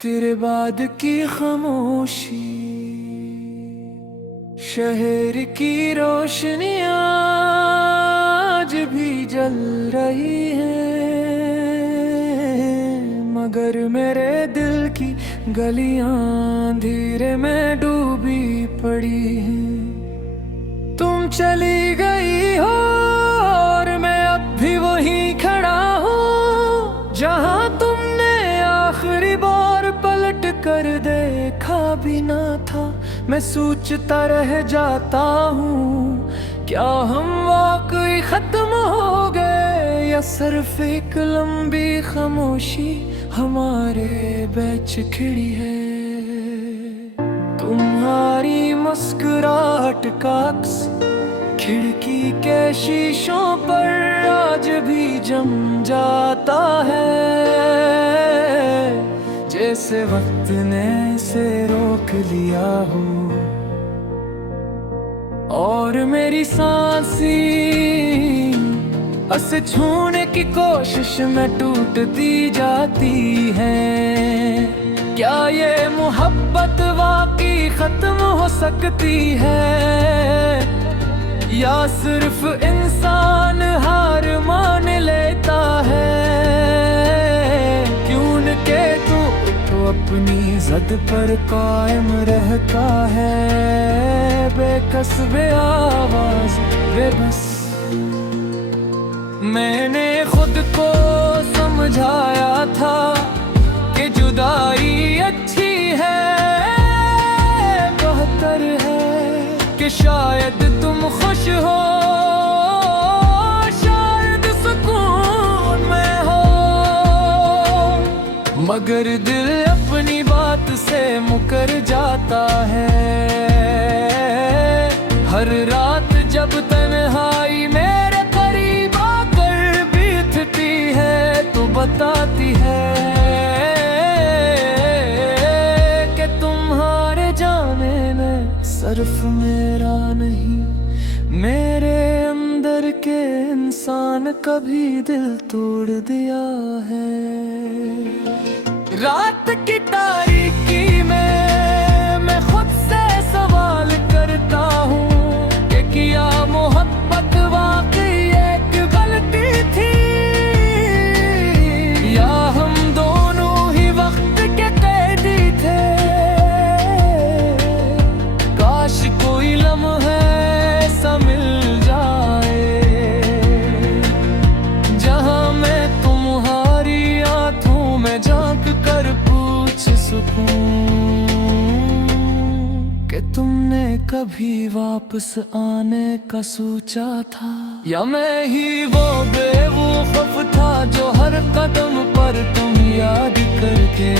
तेरे बाद की खामोशी, शहर की रोशनियां आज भी जल रही हैं, मगर मेरे दिल की गलियां अंधेरे में डूबी पड़ी हैं। तुम चली गई हो और मैं अब भी वहीं खड़ा हूँ जहाँ तुमने आखिरी बार पलट कर देखा भी ना था। मैं सोचता रह जाता हूँ, क्या हम वाकई खत्म हो गए या सिर्फ एक लंबी खामोशी हमारे बीच खड़ी है। तुम्हारी मुस्कुराहट का अक्स खिड़की के शीशों पर आज भी जम जाता है, जैसे वक्त ने इसे रोक लिया हो। और मेरी सांसें उसे छूने की कोशिश में टूटती जाती हैं। क्या ये मोहब्बत वाकई खत्म हो सकती है या सिर्फ इंसान हार मान लेता है? क्यों न के तू तो अपनी जिद पर कायम रहता है, बेकस बेआवाज बेबस। मैंने खुद को समझाया था कि जुदाई अच्छी है, बेहतर है कि शायद तुम खुश हो, शायद सुकून में हो। मगर दिल अपनी बात से मुकर जाता है। हर रात जब तन्हाई मेरे करीब आकर बीतती है तो बताती है कि तुम्हारे जाने में सिर्फ मेरा नहीं, मेरे अंदर के इंसान का भी दिल तोड़ दिया है। रात की तारीकी में मैं खुद से सवाल करता हूँ कि क्या मोहब्बत वाकई एक गलती थी या हम दोनों ही वक्त के कैदी थे। काश कोई लम्हा ऐसा मिल जाए जहाँ मैं तुम्हारी आंखों में झांक कर पूछ सकूं कि तुमने कभी वापस आने का सोचा था या मैं ही वो बेवकूफ था जो हर कदम पर तुम याद करके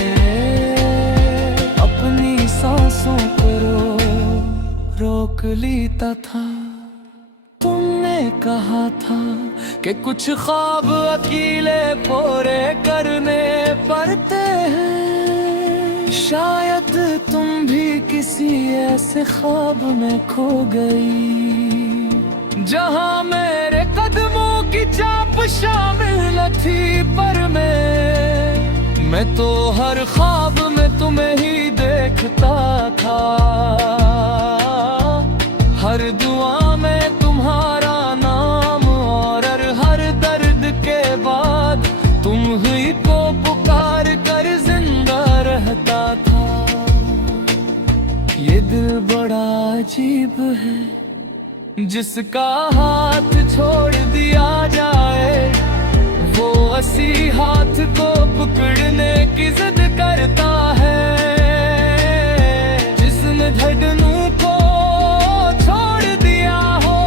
अपनी सांसों को रोक लेता था। तुमने कहा था कि कुछ ख्वाब अकेले पूरे करने पड़ते हैं, शायद तुम भी किसी ऐसे ख्वाब में खो गई जहां मेरे कदमों की चाप शामिल न थी। पर मैं तो हर ख्वाब में तुम्हें ही देखता था, हर दुआ में तुम्हारा नाम और हर दर्द के बाद तुम ही को पुकार कर जिंदा रहता था। ये दिल बड़ा अजीब है जिसका हाथ छोड़ दिया जाए, वो उसी हाथ को पकड़ने की जिद करता है। जिसने धड़कनों को छोड़ दिया हो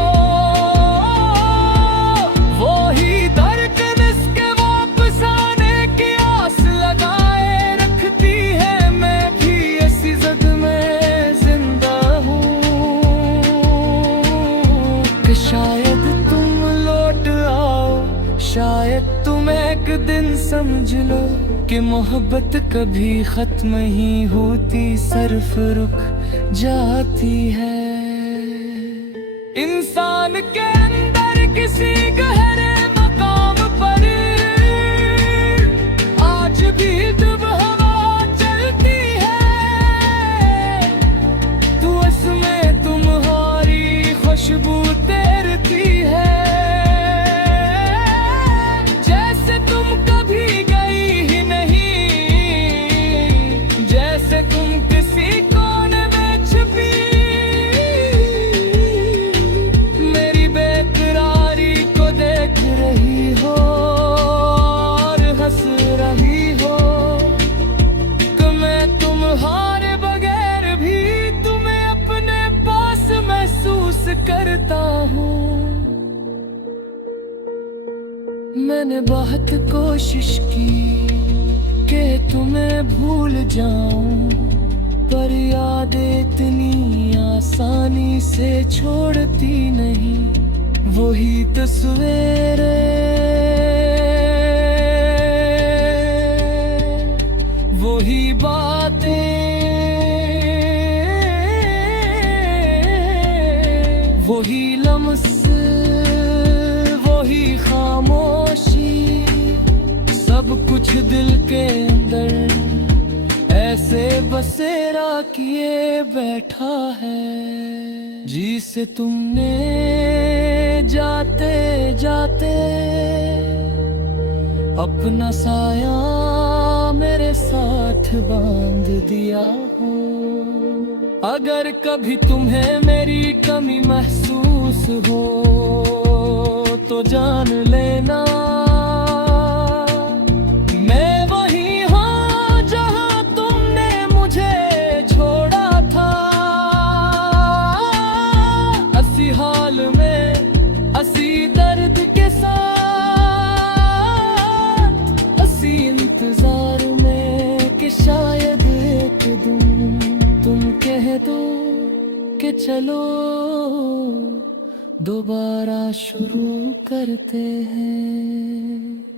वो ही धड़कन इसके वापस आने की आस लगाए रखती है। मैं भी इसी जिद में जिंदा हूँ कि शायद तुम लौट आओ, शायद तुम एक दिन समझ लो कि मोहब्बत कभी खत्म ही होती, सिर्फ रुक जाती है। इंसान के अंदर किसी गहरे मकाम पर आज भी जब हवा चल मैंने बहुत कोशिश की कि तुम्हें भूल जाऊं, पर यादें इतनी आसानी से छोड़ती नहीं। वही तस्वीरें, वही बातें, वही लम्हे, वही खामोशी, सब कुछ दिल के अंदर ऐसे बसेरा किए बैठा है, जिसे तुमने जाते जाते अपना साया मेरे साथ बांध दिया हो। अगर कभी तुम्हें मेरी कमी महसूस हो तो जान लेना, मैं वही हूँ जहाँ तुमने मुझे छोड़ा था। हंसी हाल में, हंसी दर्द के साथ, हंसी इंतजार में कि शायद एक दिन तुम कह दो कि चलो दोबारा शुरू करते हैं।